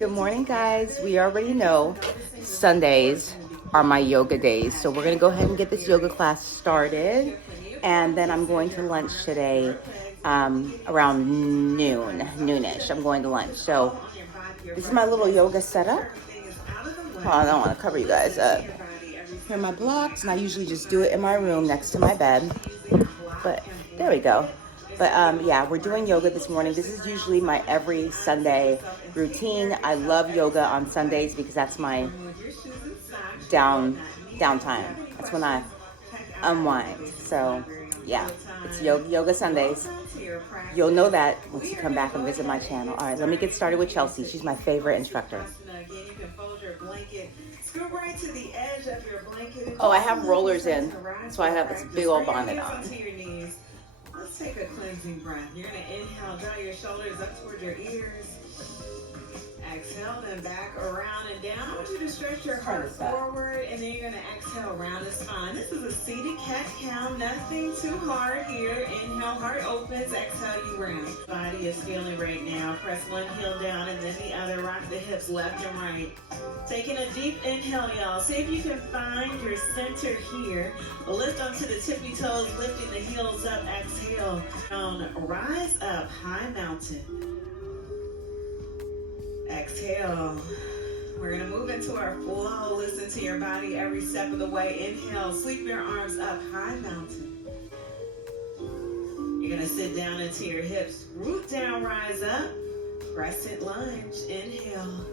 Good morning, guys. We already know Sundays are my yoga days. So we're going to go ahead and get this yoga class started. And then I'm going to lunch today around noonish. I'm going to lunch. So this is my little yoga setup. Oh, I don't want to cover you guys up. Here are my blocks. And I usually just do it in my room next to my bed. But there we go. But yeah, we're doing yoga this morning. This is usually my every Sunday routine. I love yoga on Sundays because that's my downtime. That's when I unwind. So yeah, it's yoga Sundays. You'll know that once you come back and visit my channel. All right, let me get started with Chelsea. She's my favorite instructor. Oh, I have rollers in, so I have this big old bonnet on. Let's take a cleansing breath. You're going to inhale, draw your shoulders up toward your ears. Exhale, then back around and down. I want you to stretch your heart forward, and then you're going to exhale around the spine. This is a seated cat-cow. Nothing too hard here. Inhale, heart opens. Exhale, you round. Body is feeling right now. Press one heel down and then the other. Rock the hips left and right. Taking a deep inhale, y'all. See if you can find your center here. Lift onto the tippy toes, lifting the heels up. Exhale. Rise up, high mountain. Exhale. We're going to move into our flow. Listen to your body every step of the way. Inhale. Sweep your arms up. High mountain. You're going to sit down into your hips. Root down, rise up. Crescent lunge. Inhale.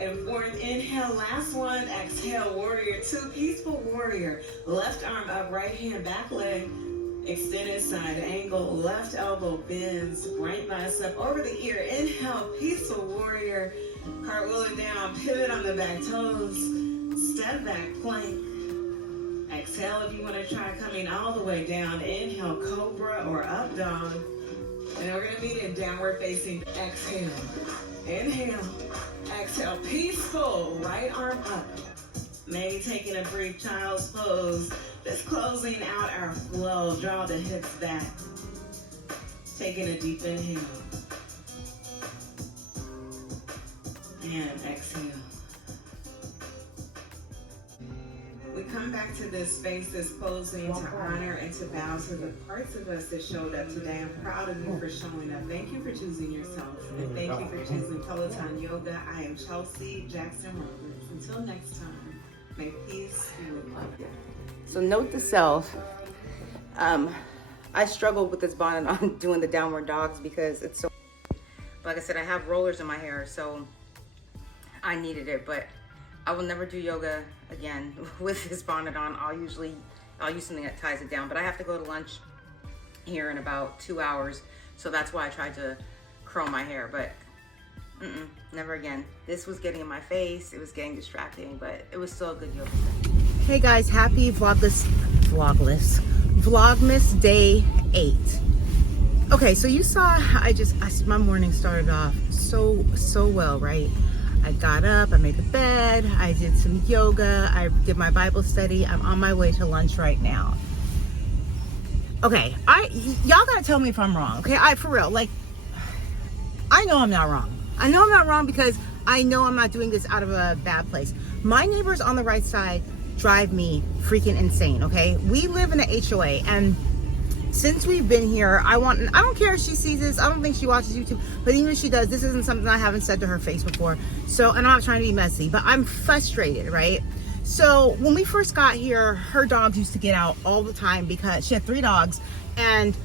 And for an inhale, last one. Exhale, warrior two. Peaceful warrior. Left arm up, right hand, back leg. Extended side angle, left elbow bends, right bicep over the ear. Inhale, peaceful warrior. Cartwheel it down, pivot on the back toes. Step back, plank. Exhale if you want to try coming all the way down. Inhale, cobra or up dog. And we're going to meet in downward facing. Exhale. Inhale. Exhale, peaceful. Right arm up. Maybe taking a brief child's pose. Just closing out our flow. Draw the hips back. Taking a deep inhale. And exhale. We come back to this space, this posing, to honor and to bow to the parts of us that showed up today. I'm proud of you for showing up. Thank you for choosing yourself. And thank you for choosing Peloton Yoga. I am Chelsea Jackson Roberts. Until next time. May peace be with you. So note to self, I struggled with this bonnet on doing the downward dogs because it's so, like I said, I have rollers in my hair, so I needed it, but I will never do yoga again with this bonnet on. I'll use something that ties it down, but I have to go to lunch here in about 2 hours, so that's why I tried to curl my hair, but never again. This was getting in my face, it was getting distracting, but it was still a good yoga set. Hey guys, happy Vlogmas day 8. Okay, so you saw my morning started off so well, right? I got up, I made the bed, I did some yoga, I did my Bible study. I'm on my way to lunch right now. Okay, y'all gotta tell me if I'm wrong, okay? For real, like, I know I'm not wrong. I know I'm not wrong because I know I'm not doing this out of a bad place. My neighbors on the right side drive me freaking insane, okay? We live in the HOA, and since we've been here, I don't care if she sees this, I don't think she watches YouTube, but even if she does, this isn't something I haven't said to her face before, so, and I'm not trying to be messy, but I'm frustrated, right? So when we first got here, her dogs used to get out all the time because she had 3 dogs, and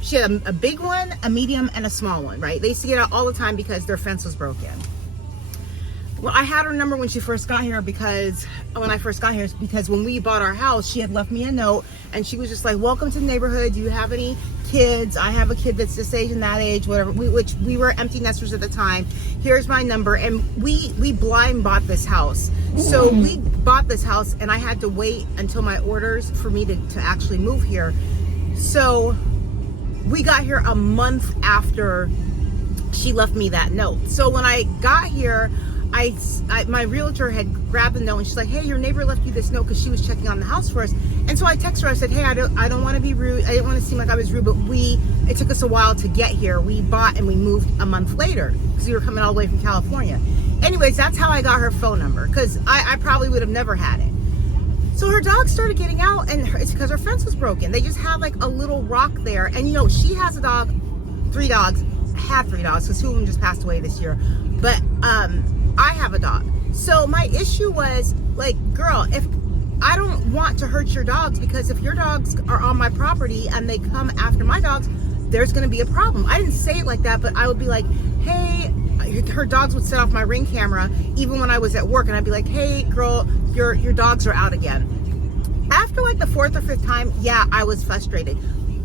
she had a big one, a medium, and a small one, right? They used to get out all the time because their fence was broken. Well, I had her number when I first got here because when we bought our house, she had left me a note and she was just like, welcome to the neighborhood. Do you have any kids? I have a kid that's this age and that age, whatever. Which we were empty nesters at the time. Here's my number. And we blind bought this house. So we bought this house and I had to wait until my orders for me to actually move here. So we got here a month after she left me that note. So when I got here, my realtor had grabbed the note and she's like, hey, your neighbor left you this note because she was checking on the house for us. And so I texted her. I said, hey, I don't want to be rude. I didn't want to seem like I was rude, but it took us a while to get here. We bought and we moved a month later because we were coming all the way from California. Anyways, that's how I got her phone number, because I probably would have never had it. So her dog started getting out, and it's because her fence was broken. They just had like a little rock there. And you know, she has a dog, 3 dogs, had 3 dogs because 2 of them just passed away this year. But I have a dog. So my issue was like, girl, if I don't want to hurt your dogs, because if your dogs are on my property and they come after my dogs, there's going to be a problem. I didn't say it like that, but I would be like, hey, her dogs would set off my Ring camera even when I was at work, and I'd be like, hey girl, your dogs are out again. After like the 4th or 5th time, yeah, I was frustrated.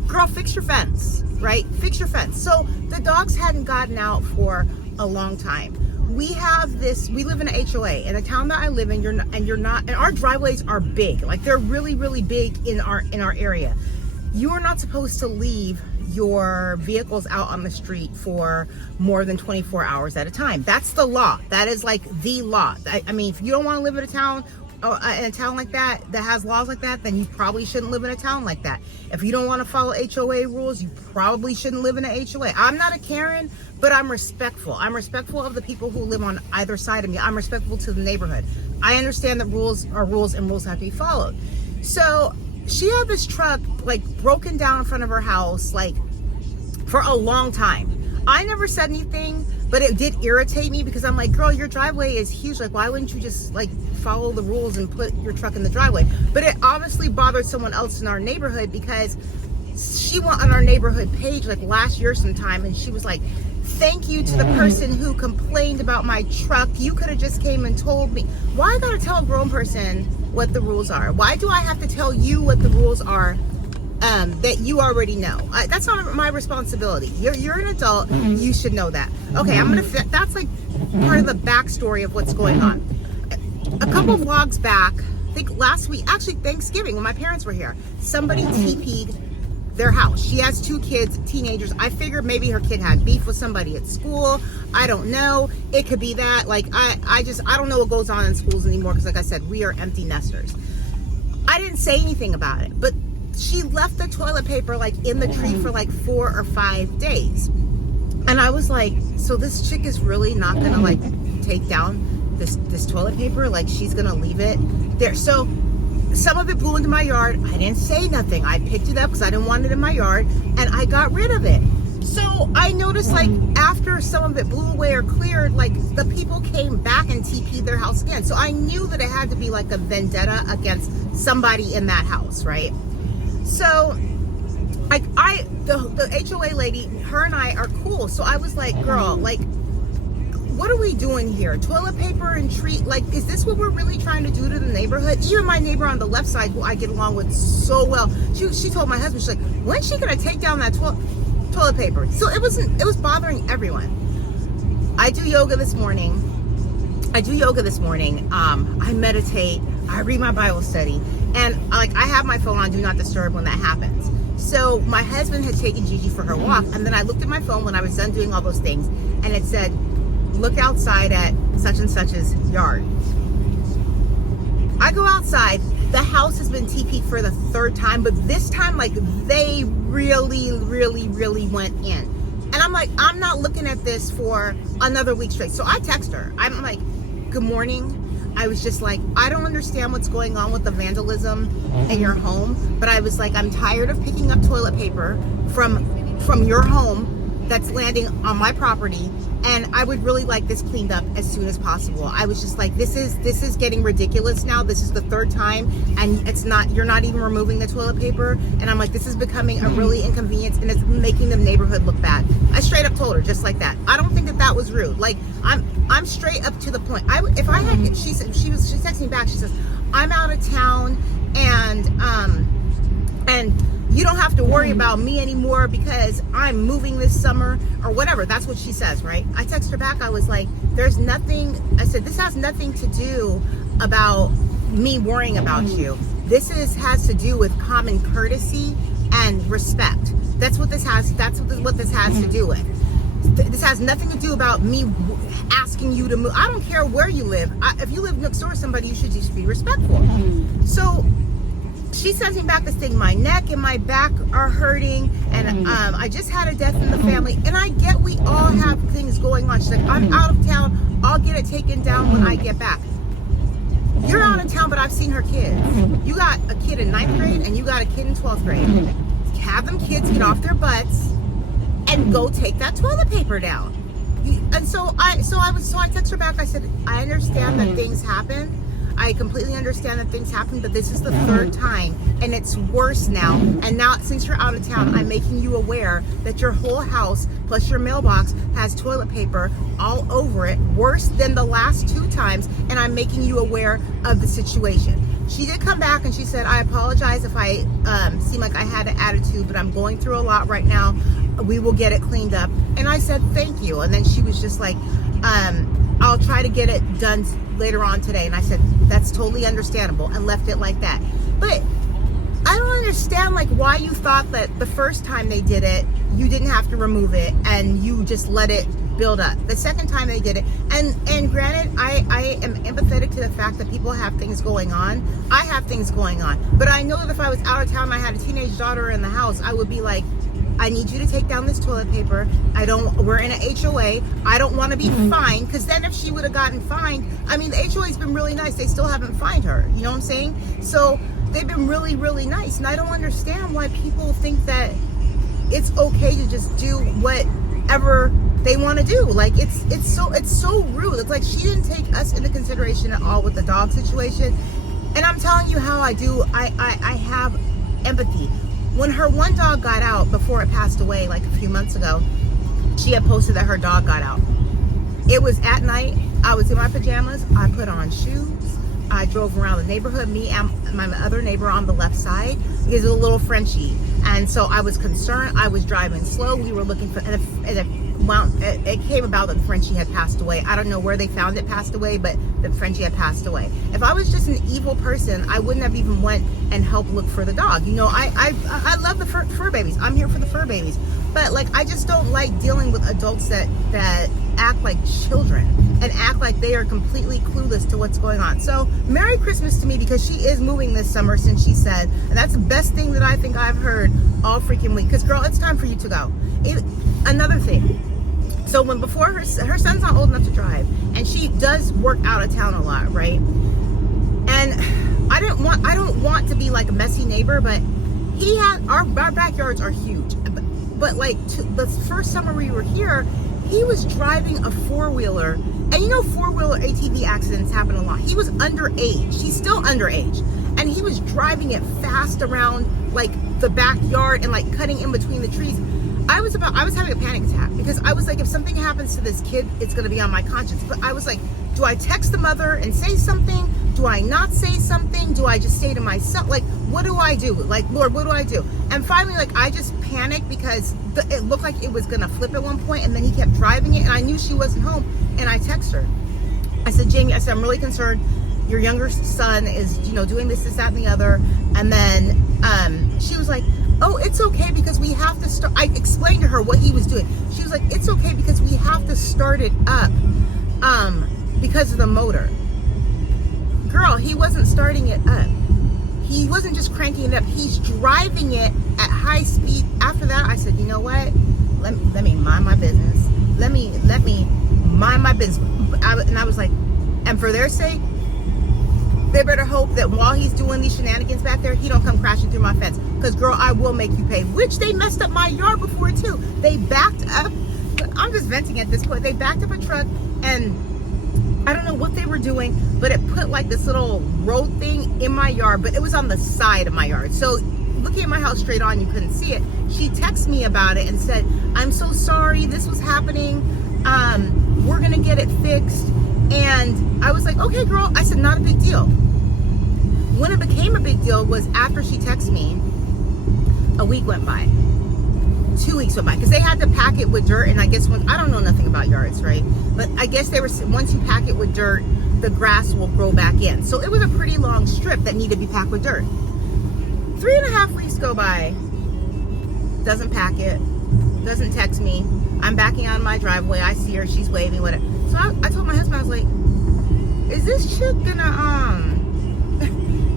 Girl, fix your fence, right? Fix your fence. So the dogs hadn't gotten out for a long time. We live in an HOA in the town that I live in. And our driveways are big. Like, they're really, really big in our area. You are not supposed to leave your vehicles out on the street for more than 24 hours at a time. That's the law. That is like the law. I mean, if you don't want to live in a town like that has laws like that, then you probably shouldn't live in a town like that. If you don't want to follow HOA rules, you probably shouldn't live in an HOA. I'm not a Karen, but I'm respectful. I'm respectful of the people who live on either side of me. I'm respectful to the neighborhood. I understand that rules are rules and rules have to be followed. So she had this truck like broken down in front of her house like for a long time. I never said anything, but it did irritate me because I'm like, girl, your driveway is huge. Like, why wouldn't you just like follow the rules and put your truck in the driveway? But it obviously bothered someone else in our neighborhood, because she went on our neighborhood page like last year sometime, and she was like, thank you to the person who complained about my truck. You could have just came and told me. Why I gotta tell a grown person what the rules are? Why do I have to tell you what the rules are that you already know? That's not my responsibility. You're an adult. You should know that. Okay, that's like part of the backstory of what's going on. A couple vlogs back, I think last week, actually Thanksgiving, when my parents were here, somebody TP'd their house. She has 2 kids, teenagers. I figured maybe her kid had beef with somebody at school. I don't know. It could be that. Like, I don't know what goes on in schools anymore, because like I said, we are empty nesters. I didn't say anything about it, but she left the toilet paper like in the tree for like 4 or 5 days. And I was like, so this chick is really not gonna like take down this toilet paper? Like, she's gonna leave it there? So some of it blew into my yard. I didn't say nothing. I picked it up because I didn't want it in my yard, and I got rid of it. So I noticed, like, after some of it blew away or cleared, like, the people came back and TP'd their house again. So I knew that it had to be like a vendetta against somebody in that house, right? So like, the HOA lady, her and I are cool. So I was like, girl, like, what are we doing here? Toilet paper and tree, like, is this what we're really trying to do to the neighborhood? Even my neighbor on the left side, who I get along with so well, she told my husband, she's like, when's she gonna take down that toilet paper? So it was bothering everyone. I do yoga this morning. I meditate. I read my Bible study, and like, I have my phone on Do Not Disturb when that happens. So my husband had taken Gigi for her walk, and then I looked at my phone when I was done doing all those things, and it said, look outside at such and such's yard. I go outside. The house has been TP'd for the 3rd time, but this time, like, they really, really, really went in. And I'm like, I'm not looking at this for another week straight. So I text her. I'm like, good morning. I was just like, I don't understand what's going on with the vandalism in your home, but I was like, I'm tired of picking up toilet paper from your home that's landing on my property, and I would really like this cleaned up as soon as possible. I was just like, this is getting ridiculous now. This is the 3rd time, and you're not even removing the toilet paper. And I'm like, this is becoming a really inconvenience, and it's making the neighborhood look bad. I straight up told her just like that. I don't think that was rude. Like, I'm straight up to the point. She texted me back. She says, I'm out of town, and you don't have to worry about me anymore because I'm moving this summer, or whatever. That's what she says, right? I text her back. I was like, there's nothing. I said, this has nothing to do about me worrying about you. This has to do with common courtesy and respect. That's what this has to do with. This has nothing to do about me asking you to move. I don't care where you live. If you live next door to somebody, you should just be respectful. So she sends me back this thing. My neck and my back are hurting, and I just had a death in the family. And I get we all have things going on. She's like, I'm out of town. I'll get it taken down when I get back. You're out of town, but I've seen her kids. You got a kid in 9th grade, and you got a kid in 12th grade. Have them kids get off their butts and go take that toilet paper down. And so I text her back. I said, I understand that things happen. I completely understand that things happen, but this is the 3rd time, and it's worse now. And now, since you're out of town, I'm making you aware that your whole house plus your mailbox has toilet paper all over it, worse than the last 2 times, and I'm making you aware of the situation. She did come back and she said, I apologize if I seem like I had an attitude, but I'm going through a lot right now. We will get it cleaned up. And I said, thank you. And then she was just like, I'll try to get it done later on today. And I said, that's totally understandable, and left it like that. But I don't understand like why you thought that the first time they did it, you didn't have to remove it and you just let it build up. The second time they did it, and granted, I am empathetic to the fact that people have things going on. I have things going on. But I know that if I was out of town and I had a teenage daughter in the house, I would be like, I need you to take down this toilet paper. We're in an HOA. I don't want to be fined, because then if she would have gotten fined, I mean, the HOA's been really nice. They still haven't fined her. You know what I'm saying? So they've been really, really nice. And I don't understand why people think that it's okay to just do whatever they want to do. Like, it's so rude. It's like she didn't take us into consideration at all with the dog situation. And I'm telling you how I do. I have empathy. When her one dog got out before it passed away, like a few months ago, she had posted that her dog got out. It was at night. I was in my pajamas. I put on shoes. I drove around the neighborhood, me and my other neighbor on the left side. He's a little Frenchie. And so I was concerned. I was driving slow. We were looking for, it came about that the Frenchie had passed away. I don't know where they found it passed away, but the Frenchie had passed away. If I was just an evil person, I wouldn't have even went and helped look for the dog. You know, I love the fur babies. I'm here for the fur babies. But like, I just don't like dealing with adults that act like children and act like they are completely clueless to what's going on. So Merry Christmas to me, because she is moving this summer, since she said, and that's the best thing that I think I've heard all freaking week. Because girl, it's time for you to go. Another thing. So before her son's not old enough to drive, and she does work out of town a lot, right? And I don't want to be like a messy neighbor, but our backyards are huge. But like the first summer we were here, he was driving a 4-wheeler, and you know 4-wheeler ATV accidents happen a lot. He was underage. He's still underage, and he was driving it fast around like the backyard and like cutting in between the trees. I was having a panic attack, because I was like, if something happens to this kid, it's going to be on my conscience. But I was like, do I text the mother and say something? Do I not say something? Do I just say to myself, like, what do I do? Like, Lord, what do I do? And finally, like, I just panicked, because it looked like it was going to flip at one point, and then he kept driving it, and I knew she wasn't home. And I text her. I said, Jamie, I said, I'm really concerned. Your younger son is, doing this, that, and the other. And then she was like, oh, it's okay, because we have to start. I explained to her what he was doing. She was like, it's okay, because we have to start it up because of the motor. Girl, he wasn't starting it up. He wasn't just cranking it up. He's driving it at high speed. After that, I said, you know what? Let me mind my business. Let me mind my business. And I was like, and for their sake, they better hope that while he's doing these shenanigans back there, he don't come crashing through my fence. Because, girl, I will make you pay. Which they messed up my yard before, too. They backed up. I'm just venting at this point. They backed up a truck, and I don't know what they were doing, but it put like this little road thing in my yard, but it was on the side of my yard. So looking at my house straight on, you couldn't see it. She texted me about it and said, I'm so sorry, this was happening. We're going to get it fixed. And I was like, okay, girl. I said, not a big deal. When it became a big deal was after she texted me, a week went by. 2 weeks went by, because they had to pack it with dirt, and I guess I don't know nothing about yards, right? But I guess once you pack it with dirt, the grass will grow back in. So it was a pretty long strip that needed to be packed with dirt. 3.5 weeks go by, doesn't pack it. doesn't text me. I'm backing out of my driveway. I see her. She's waving. Whatever. So I told my husband, I was like, is this chick gonna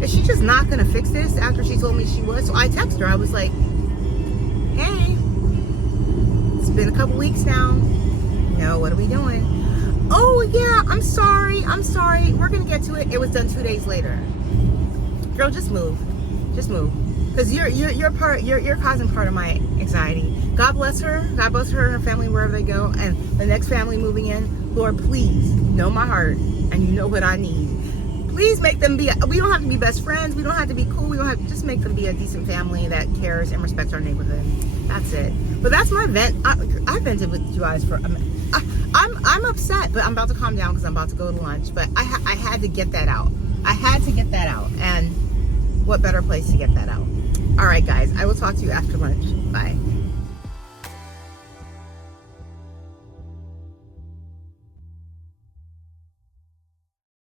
is she just not gonna fix this after she told me she was? So I texted her. I was like, hey, it's been a couple weeks now. What are we doing? Oh yeah, I'm sorry. We're gonna get to it. It was done 2 days later. Girl, just move. Because you're causing part of my anxiety. God bless her and her family wherever they go, and the next family moving in. Lord, please know my heart, and you know what I need. Please make them be. We don't have to be best friends. We don't have to be cool. We don't have to just make them be a decent family that cares and respects our neighborhood. That's it. But that's my vent. I vented with you guys for. I'm upset, but I'm about to calm down because I'm about to go to lunch. But I had to get that out. And what better place to get that out? All right, guys. I will talk to you after lunch. Bye.